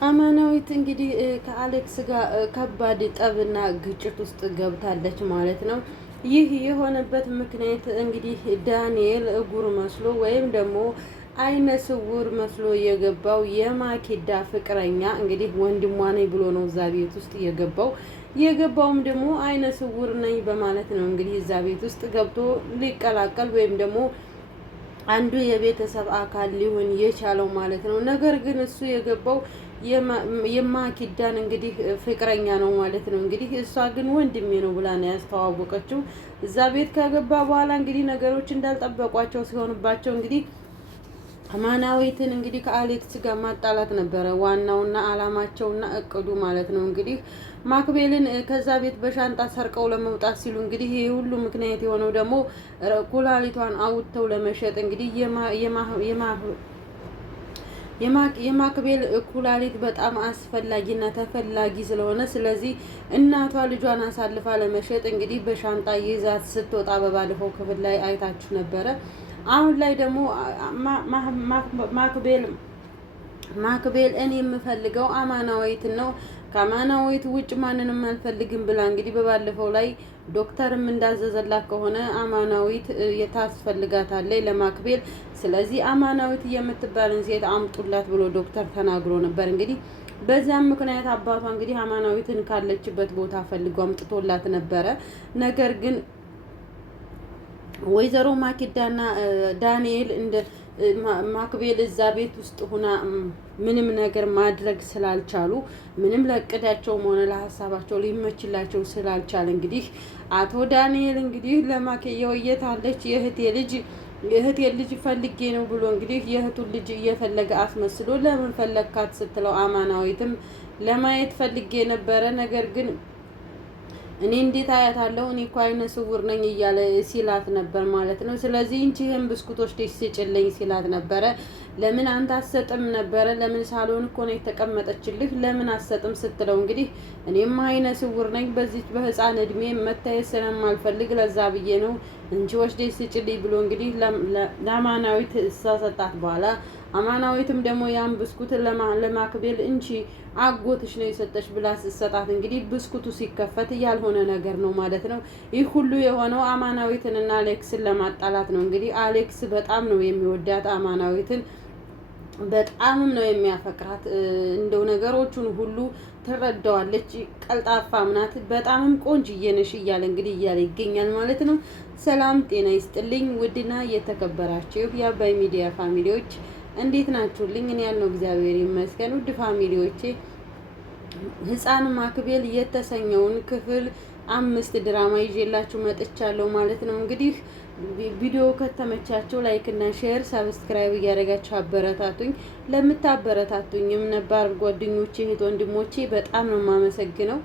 አማናዊት እንግዲህ ከአሌክስ ጋር ከባድ ጠብና ግጭት ውስጥ ገብታለች ማለት ነው። ይህ የሆነበት ምክንያት እንግዲህ ዳንኤል እጉር መስሎ ወይም ደግሞ አይነ ስውር መስሎ የገባው የማኪዳ ፍቅረኛ እንግዲህ ወንድሟ ነኝ ብሎ ነው እዛ ቤት ውስጥ የገባውም ደግሞ አይነ ስውር ነኝ በማለት ነው እንግዲህ እዛ ቤት ውስጥ ገብቶ ሊቀላቀል ወይም ደግሞ አንዱ የቤተሰብ አካል ሊሆን የቻለው ማለት ነው። ነገር ግን እሱ የገባው የማኪዳን እንግዲህ ፍቅረኛ ነው ማለት ነው። እንግዲህ እሷ ግን ወንድሜ ነው ብላ ነው ያስተዋወቀችው። እዛ ቤት ከገባ በኋላ እንግዲህ ነገሮች እንዳልጠበቋቸው ሲሆንባቸው እንግዲህ አማናዊትን እንግዲህ ከአሌክስ ጋር ማጣላት ነበረ ዋናውና አላማቸውና እቅዱ ማለት ነው። እንግዲህ ማክቤልን ከዛ ቤት በሻንጣ ሰርቀው ለመውጣት ሲሉ እንግዲህ ይህ ሁሉ ምክንያት የሆነው ደግሞ ኩላሊቷን አውጥተው ለመሸጥ እንግዲህ የማክቤል ኩላሊት በጣም አስፈላጊና ተፈላጊ ስለሆነ ስለዚህ እናቷ ልጇን አሳልፋ ለመሸጥ እንግዲህ በሻንጣ ይዛት ስትወጣ በባለፈው ክፍል ላይ አይታችሁ ነበረ። አሁን ላይ ደግሞ ማክቤል እኔ የምፈልገው አማናዊትን ነው ከአማናዊት ውጭ ማንንም አልፈልግም ብላ እንግዲህ በባለፈው ላይ ዶክተርም እንዳዘዘላት ከሆነ አማናዊት የታስፈልጋታለች ለማክቤል። ስለዚህ አማናዊት የምትባልን ሴት አምጡላት ብሎ ዶክተር ተናግሮ ነበር። እንግዲህ በዚያም ምክንያት አባቷ እንግዲህ አማናዊትን ካለችበት ቦታ ፈልጎ አምጥቶላት ነበረ። ነገር ግን ወይዘሮ ማኪዳና ዳንኤል እንደ ማክቤል እዛ ቤት ውስጥ ሁና ምንም ነገር ማድረግ ስላልቻሉ ምንም ለእቅዳቸውም ሆነ ለሀሳባቸው ሊመችላቸው ስላልቻለ እንግዲህ አቶ ዳንኤል እንግዲህ ለማክየው የታለች የእህቴ ልጅ ፈልጌ ነው ብሎ እንግዲህ የእህቱን ልጅ እየፈለገ አስመስሎ ለምን ፈለግካት ስትለው አማናዊትም ለማየት ፈልጌ ነበረ ነገር ግን እኔ እንዴት አያታለሁ እኔ እኮ አይነ ስውር ነኝ እያለ ሲላት ነበር ማለት ነው። ስለዚህ እንቺህም ብስኩቶች ደስ ሲጭልኝ ሲላት ነበረ። ለምን አንተ አሰጥም ነበረ ለምን ሳሎን እኮ ነው የተቀመጠችልህ ለምን አሰጥም ስትለው እንግዲህ እኔም አይነ ስውር ነኝ በዚህ በህፃን እድሜ መታየት ስለማልፈልግ ለዛ ብዬ ነው እንጂ ወስደሽ ስጭልኝ ብሎ እንግዲህ ለአማናዊት ሰጣት። በኋላ አማናዊትም ደግሞ ያን ብስኩት ለማክቤል እንቺ አጎትሽ ነው የሰጠሽ ብላ ስትሰጣት እንግዲህ ብስኩቱ ሲከፈት ያልሆነ ነገር ነው ማለት ነው። ይህ ሁሉ የሆነው አማናዊትንና አሌክስን ለማጣላት ነው። እንግዲህ አሌክስ በጣም ነው የሚወዳት አማናዊትን በጣምም ነው የሚያፈቅራት። እንደው ነገሮቹን ሁሉ ትረዳዋለች። ቀልጣፋም ናት። በጣምም ቆንጅዬ ነሽ እያለ እንግዲህ እያለ ይገኛል ማለት ነው። ሰላም ጤና ይስጥልኝ ውድና የተከበራችሁ የአባይ ሚዲያ ፋሚሊዎች እንዴት ናችሁልኝ? እኔ ያለው እግዚአብሔር ይመስገን። ውድ ፋሚሊዎቼ ህፃን ማክቤል የተሰኘውን ክፍል 5 ድራማ ይዤላችሁ መጥቻለሁ ማለት ነው። እንግዲህ ቪዲዮ ከተመቻችሁ ላይክ እና ሼር ሰብስክራይብ እያደረጋችሁ አበረታቱኝ። ለምታበረታቱኝም ነባር ጓደኞቼ እህት ወንድሞቼ በጣም ነው የማመሰግነው።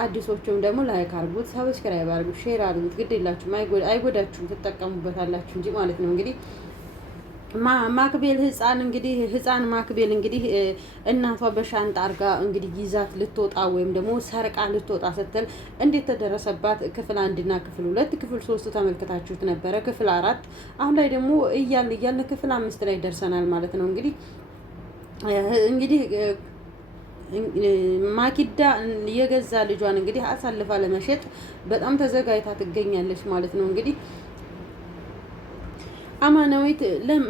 አዲሶቹም ደግሞ ላይክ አድርጉት፣ ሰብስክራይብ አድርጉት፣ ሼር አድርጉት። ግድ የላችሁም አይጎዳችሁም፣ ትጠቀሙበታላችሁ እንጂ ማለት ነው። እንግዲህ ማክቤል ህፃን ማክቤል እንግዲህ እናቷ በሻንጣ አርጋ እንግዲህ ይዛት ልትወጣ ወይም ደግሞ ሰርቃ ልትወጣ ስትል እንዴት ተደረሰባት ክፍል 1 እና ክፍል 2 ክፍል 3 ተመልክታችሁት ነበረ። ክፍል 4 አሁን ላይ ደግሞ እያልን ክፍል 5 ላይ ደርሰናል ማለት ነው። እንግዲህ ማኪዳ የገዛ ልጇን እንግዲህ አሳልፋ ለመሸጥ በጣም ተዘጋጅታ ትገኛለች ማለት ነው። እንግዲህ አማናዊት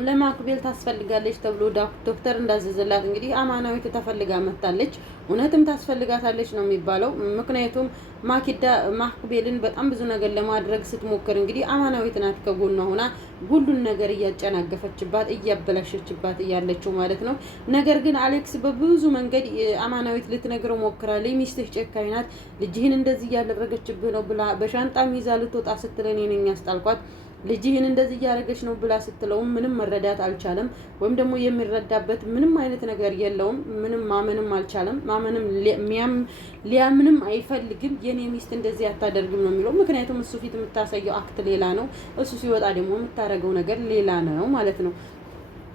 ለማክቤል ታስፈልጋለች ተብሎ ዶክተር እንዳዘዘላት እንግዲህ አማናዊት ተፈልጋ መጣለች። እውነትም ታስፈልጋታለች ነው የሚባለው። ምክንያቱም ማክቤልን በጣም ብዙ ነገር ለማድረግ ስትሞክር እንግዲህ አማናዊት ናት ከጎኗ ሆና ሁሉን ነገር እያጨናገፈችባት እያበላሸችባት እያለችው ማለት ነው። ነገር ግን አሌክስ በብዙ መንገድ አማናዊት ልትነግረው ሞክራለች። ሚስትህ ጨካኝ ናት፣ ልጅህን እንደዚህ እያደረገችብህ ነው ብላ በሻንጣ ይዛ ልትወጣ ስትል እኔ ነኝ ያስጣልኳት ልጅህን እንደዚህ እያደረገች ነው ብላ ስትለውም ምንም መረዳት አልቻለም። ወይም ደግሞ የሚረዳበት ምንም አይነት ነገር የለውም። ምንም ማመንም አልቻለም። ማመንም ሊያምንም አይፈልግም። የኔ ሚስት እንደዚህ አታደርግም ነው የሚለው። ምክንያቱም እሱ ፊት የምታሳየው አክት ሌላ ነው፣ እሱ ሲወጣ ደግሞ የምታደርገው ነገር ሌላ ነው ማለት ነው።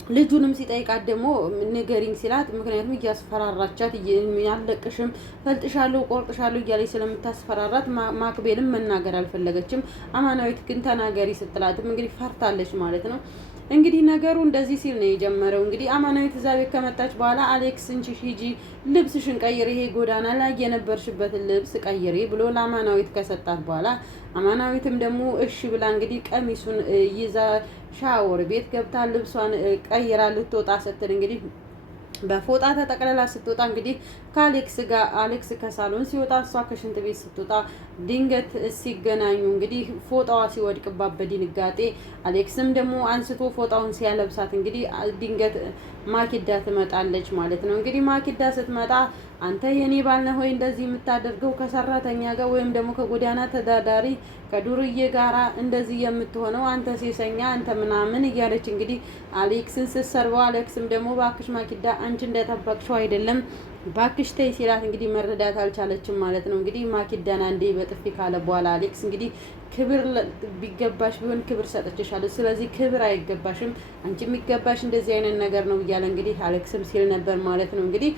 ልጁንም ሲጠይቃት ደግሞ ንገሪኝ ሲላት ምክንያቱም እያስፈራራቻት ያለቅሽም ፈልጥሻለሁ ቆርጥሻለሁ እያለች ስለምታስፈራራት ማክቤልም መናገር አልፈለገችም። አማናዊት ግን ተናገሪ ስትላትም እንግዲህ ፈርታለች ማለት ነው። እንግዲህ ነገሩ እንደዚህ ሲል ነው የጀመረው። እንግዲህ አማናዊት እዛ ቤት ከመጣች በኋላ አሌክስ እንቺ ሂጂ ልብስሽን ቀይሪ፣ ይሄ ጎዳና ላይ የነበርሽበትን ልብስ ቀይሪ ብሎ ለአማናዊት ከሰጣት በኋላ አማናዊትም ደግሞ እሺ ብላ እንግዲህ ቀሚሱን ይዛ ሻወር ቤት ገብታ ልብሷን ቀይራ ልትወጣ ስትል እንግዲህ በፎጣ ተጠቅልላ ስትወጣ እንግዲህ ከአሌክስ ጋር አሌክስ ከሳሎን ሲወጣ እሷ ከሽንት ቤት ስትወጣ ድንገት ሲገናኙ እንግዲህ ፎጣዋ ሲወድቅባት በድንጋጤ አሌክስም ደግሞ አንስቶ ፎጣውን ሲያለብሳት እንግዲህ ድንገት ማኪዳ ትመጣለች ማለት ነው። እንግዲህ ማኪዳ ስትመጣ አንተ የኔ ባል ነህ ወይ እንደዚህ የምታደርገው ከሰራተኛ ጋር ወይም ደግሞ ከጎዳና ተዳዳሪ ከዱርዬ ጋራ እንደዚህ የምትሆነው አንተ ሴሰኛ አንተ ምናምን እያለች እንግዲህ አሌክስን ስትሰርበው አሌክስም ደግሞ ባክሽ ማኪዳ አንቺ እንደጠበቅሽው አይደለም ባክሽ ተይ ሲላት እንግዲህ መረዳት አልቻለችም ማለት ነው። እንግዲህ ማኪዳን አንዴ በጥፊ ካለ በኋላ አሌክስ እንግዲህ ክብር ቢገባሽ ቢሆን ክብር ሰጥቼሻለሁ፣ ስለዚህ ክብር አይገባሽም፣ አንቺ የሚገባሽ እንደዚህ አይነት ነገር ነው እያለ እንግዲህ አሌክስም ሲል ነበር ማለት ነው። እንግዲህ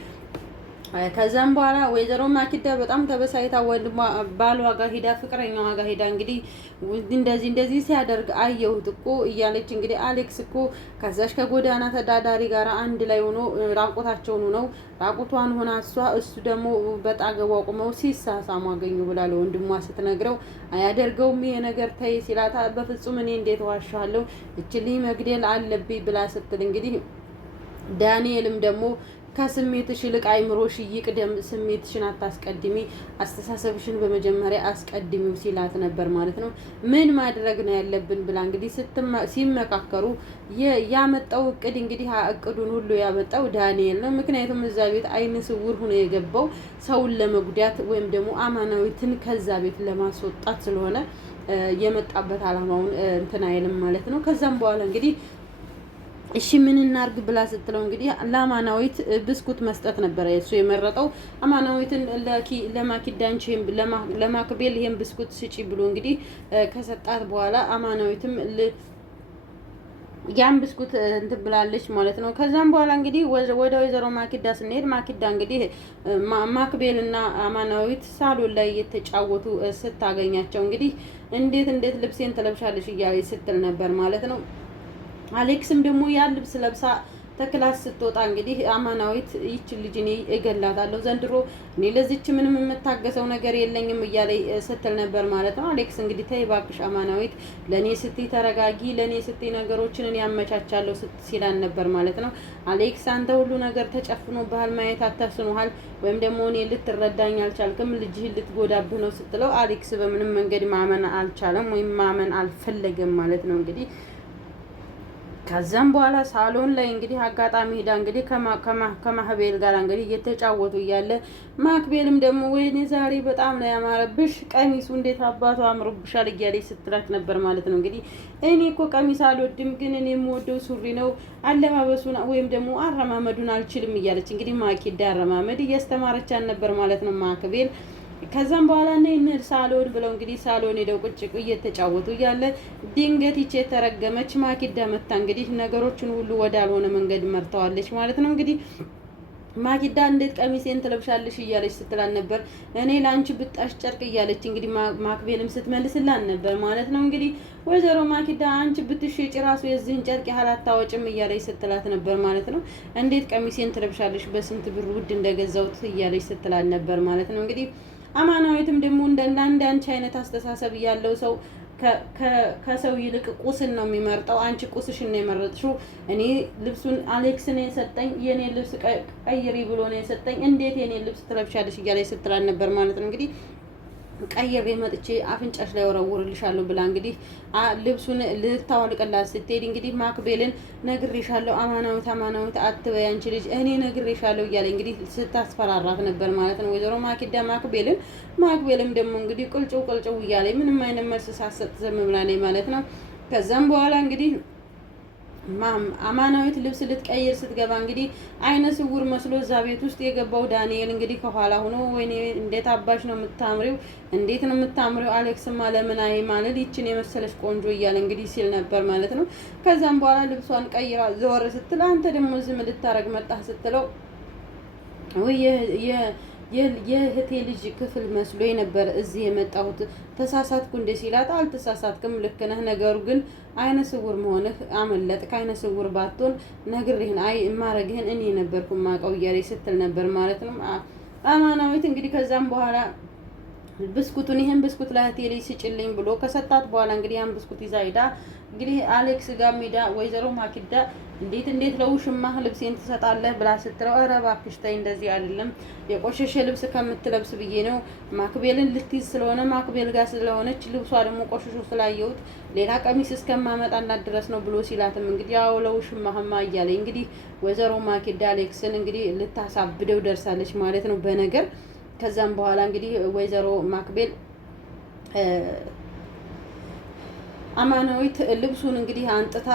ከዛም በኋላ ወይዘሮ ማኪዳ በጣም ተበሳይታ ወንድሟ ባሏ ጋር ሄዳ ፍቅረኛዋ ጋር ሄዳ እንግዲህ እንደዚህ ሲያደርግ አየሁት እኮ እያለች እንግዲህ አሌክስ እኮ ከዛሽ ከጎዳና ተዳዳሪ ጋር አንድ ላይ ሆኖ ራቁታቸውን ሆነው ራቁቷን ሆና እሱ ደግሞ በጣገቧ ቁመው ሲሳሳሙ አገኙ ብላ ለወንድሟ ስትነግረው አያደርገውም ይሄ ነገር ተይ ሲላታ በፍጹም እኔ እንዴት ዋሻለሁ እችልኝ መግደል አለብኝ ብላ ስትል እንግዲህ ዳንኤልም ደግሞ ከስሜትሽ ይልቅ አይምሮሽ ይቅደም፣ ስሜትሽን አታስቀድሚ፣ አስተሳሰብሽን በመጀመሪያ አስቀድሚው ሲላት ነበር ማለት ነው። ምን ማድረግ ነው ያለብን ብላ እንግዲህ ሲመካከሩ ያመጣው እቅድ እንግዲህ እቅዱን ሁሉ ያመጣው ዳንኤል ነው። ምክንያቱም እዛ ቤት አይነ ስውር ሆኖ የገባው ሰውን ለመጉዳት ወይም ደግሞ አማናዊትን ከዛ ቤት ለማስወጣት ስለሆነ የመጣበት አላማውን እንትን አይልም ማለት ነው። ከዛም በኋላ እንግዲህ እሺ ምን እናርግ ብላ ስትለው እንግዲህ ለአማናዊት ብስኩት መስጠት ነበረ እሱ የመረጠው። አማናዊትን ለማኪዳንች ለማክቤል ይሄን ብስኩት ስጪ ብሎ እንግዲህ ከሰጣት በኋላ አማናዊትም ያን ብስኩት እንትን ብላለች ማለት ነው። ከዛም በኋላ እንግዲህ ወደ ወይዘሮ ማኪዳ ስንሄድ ማኪዳ እንግዲህ ማክቤልና አማናዊት ሳሎን ላይ እየተጫወቱ ስታገኛቸው እንግዲህ እንዴት ልብሴን ትለብሻለሽ እያለች ስትል ነበር ማለት ነው። አሌክስም ደግሞ ያን ልብስ ለብሳ ተክላስ ስትወጣ እንግዲህ አማናዊት ይች ልጅ እኔ እገላታለሁ ዘንድሮ እኔ ለዚች ምንም የምታገሰው ነገር የለኝም እያለ ስትል ነበር ማለት ነው። አሌክስ እንግዲህ ተይ እባክሽ አማናዊት ለእኔ ስትይ ተረጋጊ፣ ለእኔ ስትይ ነገሮችን እኔ ያመቻቻለሁ ሲላን ነበር ማለት ነው። አሌክስ አንተ ሁሉ ነገር ተጨፍኖብሃል፣ ማየት አታስኖሃል፣ ወይም ደግሞ እኔ ልትረዳኝ አልቻልክም፣ ልጅህን ልትጎዳብህ ነው ስትለው አሌክስ በምንም መንገድ ማመን አልቻለም ወይም ማመን አልፈለገም ማለት ነው። እንግዲህ ከዛም በኋላ ሳሎን ላይ እንግዲህ አጋጣሚ ሄዳ እንግዲህ ከማህቤል ጋር እንግዲህ እየተጫወቱ እያለ ማክቤልም ደግሞ ወይኔ ዛሬ በጣም ነው ያማረብሽ፣ ቀሚሱ እንዴት አባቱ አምሮብሻል እያለች ስትላት ነበር ማለት ነው። እንግዲህ እኔ እኮ ቀሚስ አልወድም፣ ግን እኔ የምወደው ሱሪ ነው፣ አለባበሱን ወይም ደግሞ አረማመዱን አልችልም እያለች እንግዲህ ማኪዳ አረማመድ እያስተማረቻን ነበር ማለት ነው ማክቤል። ከዛም በኋላ እንሂድ ሳሎን ብለው እንግዲህ ሳሎን ሄደው ቁጭ እየተጫወቱ እያለ ድንገት ይቺ የተረገመች ማኪዳ መታ እንግዲህ ነገሮችን ሁሉ ወዳልሆነ መንገድ መርተዋለች ማለት ነው። እንግዲህ ማኪዳ እንዴት ቀሚሴን ትለብሻለሽ እያለች ስትላን ነበር። እኔ ለአንቺ ብጣሽ ጨርቅ እያለች እንግዲህ ማክቤልም ስትመልስላን ነበር ማለት ነው። እንግዲህ ወይዘሮ ማኪዳ አንቺ ብትሽጪ ራሱ የዚህን ጨርቅ ያህል አታወጭም እያለች ስትላት ነበር ማለት ነው። እንዴት ቀሚሴን ትለብሻለሽ በስንት ብር ውድ እንደገዛውት እያለች ስትላን ነበር ማለት ነው። እንግዲህ አማናዊትም ደግሞ እንደ አንቺ አይነት አስተሳሰብ ያለው ሰው ከሰው ይልቅ ቁስን ነው የሚመርጠው። አንቺ ቁስሽን ነው የመረጥሽው። እኔ ልብሱን አሌክስ ነው የሰጠኝ፣ የኔ ልብስ ቀይሪ ብሎ ነው የሰጠኝ፣ እንዴት የኔ ልብስ ትለብሻለሽ እያለች ስትላል ነበር ማለት ነው። እንግዲህ ቀይሬ መጥቼ አፍንጫሽ ላይ ወረውርልሻለሁ ብላ እንግዲህ ልብሱን ልታወልቅላት ስትሄድ እንግዲህ ማክቤልን ነግሬሻለሁ፣ አማናዊት አትበይ አንቺ ልጅ እኔ ነግሬሻለሁ እያለ እንግዲህ ስታስፈራራት ነበር ማለት ነው ወይዘሮ ማኪዳ ማክቤልም ደግሞ እንግዲህ ቅልጭው እያለ ምንም አይነት መልስ ሳትሰጥ ዝም ብላ ነኝ ማለት ነው። ከዛም በኋላ እንግዲህ አማናዊት ልብስ ልትቀይር ስትገባ እንግዲህ አይነ ስውር መስሎ እዛ ቤት ውስጥ የገባው ዳንኤል እንግዲህ ከኋላ ሆኖ ወይኔ እንዴት አባሽ ነው የምታምሪው፣ እንዴት ነው የምታምሪው፣ አሌክስማ ለምን አይ ማለት ይችን የመሰለች ቆንጆ እያለ እንግዲህ ሲል ነበር ማለት ነው። ከዛም በኋላ ልብሷን ቀይራ ዘወር ስትል አንተ ደግሞ ዝም ልታረግ መጣህ ስትለው ወይ የእህቴ ልጅ ክፍል መስሎ ነበር እዚህ የመጣሁት ተሳሳትኩ እንደ ሲላት፣ አልተሳሳትክም፣ ልክ ነህ። ነገሩ ግን አይነ ስውር መሆንህ አመለጥክ። አይነ ስውር ባትሆን ነግሬህን ማረግህን እኔ ነበርኩ ማቀው እያለች ስትል ነበር ማለት ነው አማናዊት። እንግዲህ ከዛም በኋላ ብስኩቱን ይሄን ብስኩት ለእህቴ ልጅ ስጭልኝ ብሎ ከሰጣት በኋላ እንግዲህ ያን ብስኩት ይዛ ሄዳ እንግዲህ አሌክስ ጋር ሜዳ ወይዘሮ ማኪዳ እንዴት ለውሽማህ ልብሴን ትሰጣለህ ብላ ስትለው፣ ኧረ እባክሽ ተይ እንደዚህ አይደለም፣ የቆሸሸ ልብስ ከምትለብስ ብዬ ነው። ማክቤልን ልትይዝ ስለሆነ ማክቤል ጋር ስለሆነች ልብሷ ደግሞ ቆሸሾ ስላየሁት ሌላ ቀሚስ እስከማመጣላት ድረስ ነው ብሎ ሲላትም እንግዲህ ያው ለውሽማህማ እያለ እንግዲህ ወይዘሮ ማኪዳ አሌክስን እንግዲህ ልታሳብደው ደርሳለች ማለት ነው በነገር። ከዛም በኋላ እንግዲህ ወይዘሮ ማክቤል አማናዊት ልብሱን እንግዲህ አንጥታ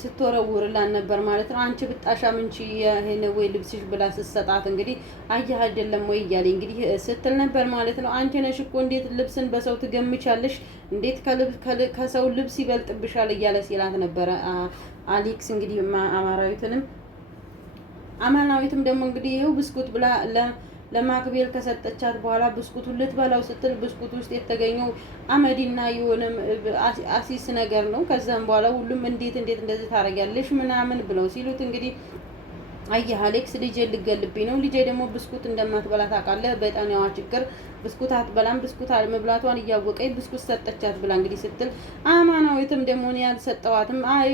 ስትወረውርላን ነበር ማለት ነው። አንቺ ብጣሻ ምንቺ ይሄን ወይ ልብስሽ ብላ ስትሰጣት እንግዲህ አየህ አይደለም ወይ እያለ እንግዲህ ስትል ነበር ማለት ነው። አንቺ ነሽ እኮ እንዴት ልብስን በሰው ትገምቻለሽ? እንዴት ከሰው ልብስ ይበልጥብሻል? እያለ ሲላት ነበረ አሌክስ እንግዲህ አማናዊትም ደግሞ እንግዲህ ይኸው ብስኩት ብላ ለማክቤል ከሰጠቻት በኋላ ብስኩቱን ልትበላው ስትል ብስኩት ውስጥ የተገኘው አመዲና የሆነም አሲስ ነገር ነው። ከዛም በኋላ ሁሉም እንዴት እንደዚህ ታረጊያለሽ ምናምን ብለው ሲሉት እንግዲህ አየህ አሌክስ ልጄ ልገልብኝ ነው። ልጄ ደግሞ ብስኩት እንደማትበላ ታውቃለህ። በጤናዋ ችግር ብስኩት አትበላም። ብስኩት መብላቷን እያወቀኝ ብስኩት ሰጠቻት ብላ እንግዲህ ስትል አማናዊትም ደግሞ እኔ ያልሰጠዋትም አይ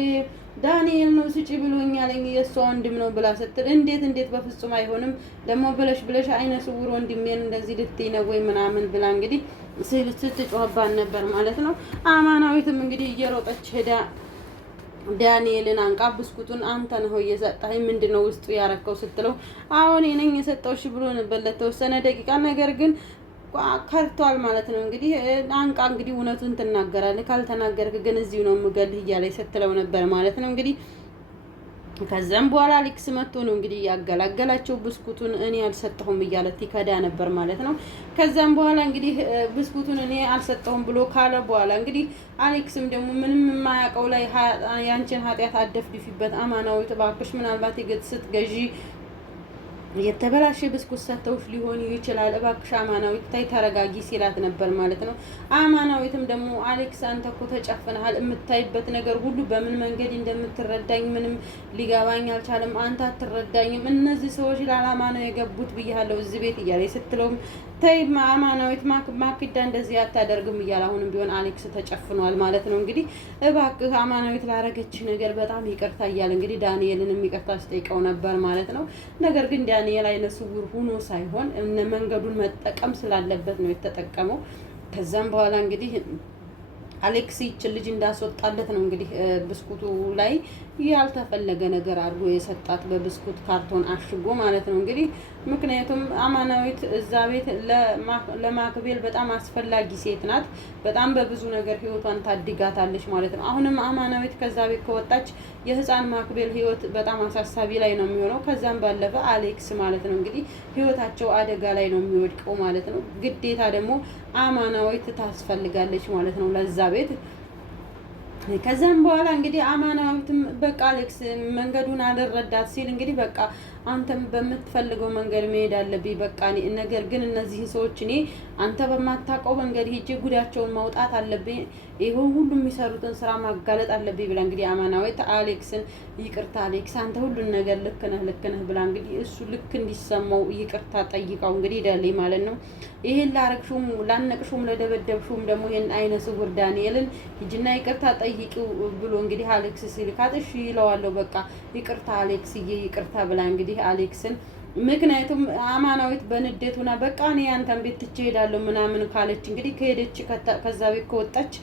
ዳንኤል ነው ስጪ ብሎኛል የእሷ ወንድም ነው ብላ ስትል እንዴት በፍጹም አይሆንም ደግሞ ብለሽ አይነ ስውር ወንድሜን እንደዚህ ልትይ ነው ወይ ምናምን ብላ እንግዲህ ስትጮህባን ነበር ማለት ነው። አማናዊትም እንግዲህ እየሮጠች ሄዳ ዳንኤልን አንቃ ብስኩቱን አንተ ነህ እየሰጠኸኝ ምንድነው ውስጡ ያረከው ስትለው አሁን እኔ ነኝ የሰጠውሽ ብሎ ነበር ለተወሰነ ደቂቃ። ነገር ግን ከርቷል ማለት ነው። እንግዲህ አንቃ እንግዲህ እውነቱን ትናገራለህ፣ ካልተናገርክ ግን እዚሁ ነው የምገልህ እያለች ስትለው ነበር ማለት ነው እንግዲህ ከዛም በኋላ አሌክስ መጥቶ ነው እንግዲህ ያገላገላቸው ብስኩቱን እኔ አልሰጠሁም እያለ ይከዳ ነበር ማለት ነው። ከዛም በኋላ እንግዲህ ብስኩቱን እኔ አልሰጠሁም ብሎ ካለ በኋላ እንግዲህ አሌክስም ደግሞ ምንም የማያውቀው ላይ ያንቺን ኃጢአት አደፍድፊበት አማናዊት እባክሽ ምናልባት ስትገዢ የተበላሸ ብስኩት ሰጥተውሽ ሊሆን ይችላል፣ እባክሽ አማናዊት ታይ ተረጋጊ ሲላት ነበር ማለት ነው። አማናዊትም ደግሞ አሌክስ አንተ እኮ ተጨፍነሃል፣ የምታይበት ነገር ሁሉ በምን መንገድ እንደምትረዳኝ ምንም ሊገባኝ አልቻለም፣ አንተ አትረዳኝም፣ እነዚህ ሰዎች ለዓላማ ነው የገቡት ብያለሁ እዚህ ቤት እያለች ስትለውም ተይ አማናዊት ማክዳ እንደዚህ አታደርግም እያለ አሁንም ቢሆን አሌክስ ተጨፍኗል ማለት ነው። እንግዲህ እባክህ አማናዊት ላረገች ነገር በጣም ይቅርታ እያለ እንግዲህ ዳንኤልንም ይቅርታ ሲጠይቀው ነበር ማለት ነው። ነገር ግን ዳንኤል አይነ ስውር ሆኖ ሳይሆን መንገዱን መጠቀም ስላለበት ነው የተጠቀመው። ከዛም በኋላ እንግዲህ አሌክስ ይችን ልጅ እንዳስወጣለት ነው እንግዲህ ብስኩቱ ላይ ያልተፈለገ ነገር አድርጎ የሰጣት በብስኩት ካርቶን አሽጎ ማለት ነው እንግዲህ ምክንያቱም አማናዊት እዛ ቤት ለማክቤል በጣም አስፈላጊ ሴት ናት። በጣም በብዙ ነገር ህይወቷን ታድጋታለች ማለት ነው። አሁንም አማናዊት ከዛ ቤት ከወጣች የህፃን ማክቤል ህይወት በጣም አሳሳቢ ላይ ነው የሚሆነው። ከዛም ባለፈ አሌክስ ማለት ነው እንግዲህ ህይወታቸው አደጋ ላይ ነው የሚወድቀው ማለት ነው። ግዴታ ደግሞ አማናዊት ታስፈልጋለች ማለት ነው ለዛ ቤት። ከዛም በኋላ እንግዲህ አማናዊትም በቃ አሌክስ መንገዱን አልረዳት ሲል እንግዲህ በቃ አንተም በምትፈልገው መንገድ መሄድ አለብኝ በቃ ነገር ግን እነዚህ ሰዎች እኔ አንተ በማታውቀው መንገድ ሄጄ ጉዳቸውን ማውጣት አለብኝ፣ ይሄን ሁሉ የሚሰሩትን ስራ ማጋለጥ አለብኝ ብላ እንግዲህ አማናዊት አሌክስን ይቅርታ አሌክስ አንተ ሁሉን ነገር ልክ ነህ ብላ እንግዲህ እሱ ልክ እንዲሰማው ይቅርታ ጠይቃው እንግዲህ ዳለይ ማለት ነው። ይሄን ላረግሹም ላነቅሹም ለደበደብሹም ደግሞ ይሄን አይነ ስውር ዳንኤልን ሂጂና ይቅርታ ጠይቂው ብሎ እንግዲህ አሌክስ ሲልካት እሺ ይለዋለሁ በቃ ይቅርታ አሌክስዬ ይቅርታ ብላ እንግዲህ አሌክስን ምክንያቱም አማናዊት በንዴቱና በቃ እኔ አንተን ቤት ትቼ እሄዳለሁ ምናምን ካለች እንግዲህ ከሄደች ከዛ ቤት ከወጣች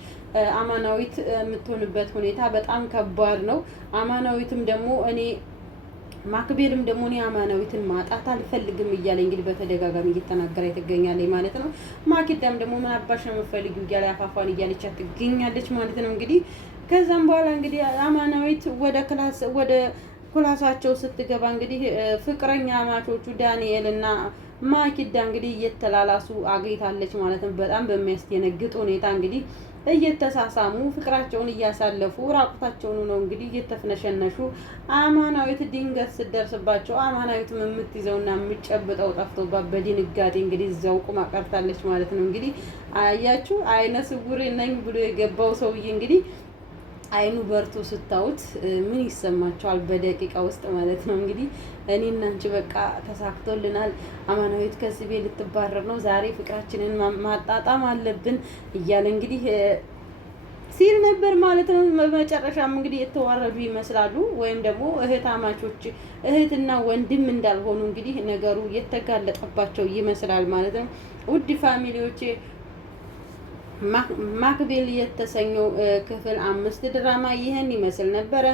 አማናዊት የምትሆንበት ሁኔታ በጣም ከባድ ነው። አማናዊትም ደግሞ ማክቤልም ደግሞ እኔ አማናዊትን ማጣት አልፈልግም እያለ እንግዲህ በተደጋጋሚ እየተናገረ ትገኛለች ማለት ነው። ማኪዳም ደግሞ ምን አባሽ ነው የምፈልጊው እያለ አፋፏን እያለቻት ትገኛለች ማለት ነው። እንግዲህ ከዛም በኋላ እንግዲህ አማናዊት ወደ ክላሳቸው ስትገባ እንግዲህ ፍቅረኛ ማቾቹ ዳንኤል እና ማኪዳ እንግዲህ እየተላላሱ አግኝታለች ማለት ነው። በጣም በሚያስደነግጥ ሁኔታ እንግዲህ እየተሳሳሙ ፍቅራቸውን እያሳለፉ ራቁታቸውን ነው እንግዲህ እየተፍነሸነሹ አማናዊት ድንገት ስትደርስባቸው አማናዊትም የምትይዘውና የምትጨብጠው ጠፍቶባት በድንጋጤ እንግዲህ እዛው ቁማ ቀርታለች ማለት ነው። እንግዲህ አያችሁ አይነ ስውር ነኝ ብሎ የገባው ሰውዬ እንግዲህ አይኑ በርቶ ስታዩት ምን ይሰማቸዋል? በደቂቃ ውስጥ ማለት ነው። እንግዲህ እኔና አንቺ በቃ ተሳክቶልናል፣ አማናዊት ከዚህ ቤት ልትባረር ነው፣ ዛሬ ፍቅራችንን ማጣጣም አለብን እያለ እንግዲህ ሲል ነበር ማለት ነው። በመጨረሻም እንግዲህ የተዋረዱ ይመስላሉ፣ ወይም ደግሞ እህታማቾች እህትና ወንድም እንዳልሆኑ እንግዲህ ነገሩ የተጋለጠባቸው ይመስላል ማለት ነው። ውድ ፋሚሊዎቼ ማክቤል የተሰኘው ክፍል 5 ድራማ ይህን ይመስል ነበረ።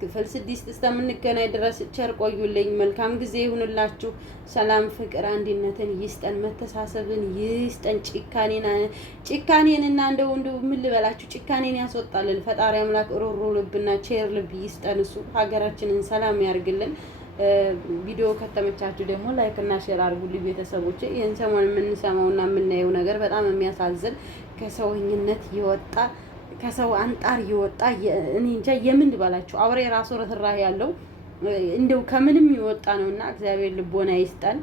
ክፍል 6 እስከምንገናኝ ድረስ ቸር ቆዩልኝ። መልካም ጊዜ ይሁንላችሁ። ሰላም፣ ፍቅር፣ አንድነትን ይስጠን፣ መተሳሰብን ይስጠን። ጭካኔንና እንደው ምን ልበላችሁ ጭካኔን ያስወጣልን ፈጣሪ አምላክ ሮሮ ልብና ቸር ልብ ይስጠን። እሱ ሀገራችንን ሰላም ያርግልን። ቪዲዮ ከተመቻችሁ ደግሞ ላይክ እና ሼር አድርጉልኝ ቤተሰቦቼ። ይህን ሰሞን የምንሰማውና የምናየው ነገር በጣም የሚያሳዝን ከሰውኝነት የወጣ ከሰው አንጣር የወጣ እኔ እንጃ የምን ባላችሁ አውሬ ራሱ ርህራሄ ያለው እንደው ከምንም የወጣ ነውና እግዚአብሔር ልቦና ይስጠን።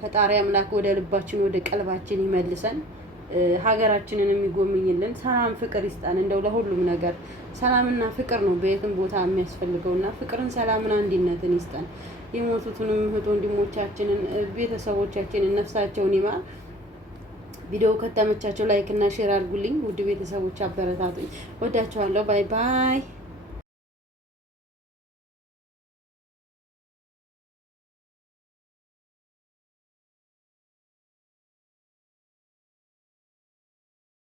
ፈጣሪ አምላክ ወደ ልባችን ወደ ቀልባችን ይመልሰን። ሀገራችንን የሚጎምኝልን ሰላም ፍቅር ይስጠን። እንደው ለሁሉም ነገር ሰላምና ፍቅር ነው በየትም ቦታ የሚያስፈልገውና ፍቅርን፣ ሰላምን፣ አንድነትን ይስጠን። የሞቱትንም እህት ወንድሞቻችንን ቤተሰቦቻችንን ነፍሳቸውን ይማር። ቪዲዮ ከተመቻቸው ላይክ እና ሼር አድርጉልኝ። ውድ ቤተሰቦች አበረታቱኝ። ወዳቸዋለሁ። ባይ ባይ።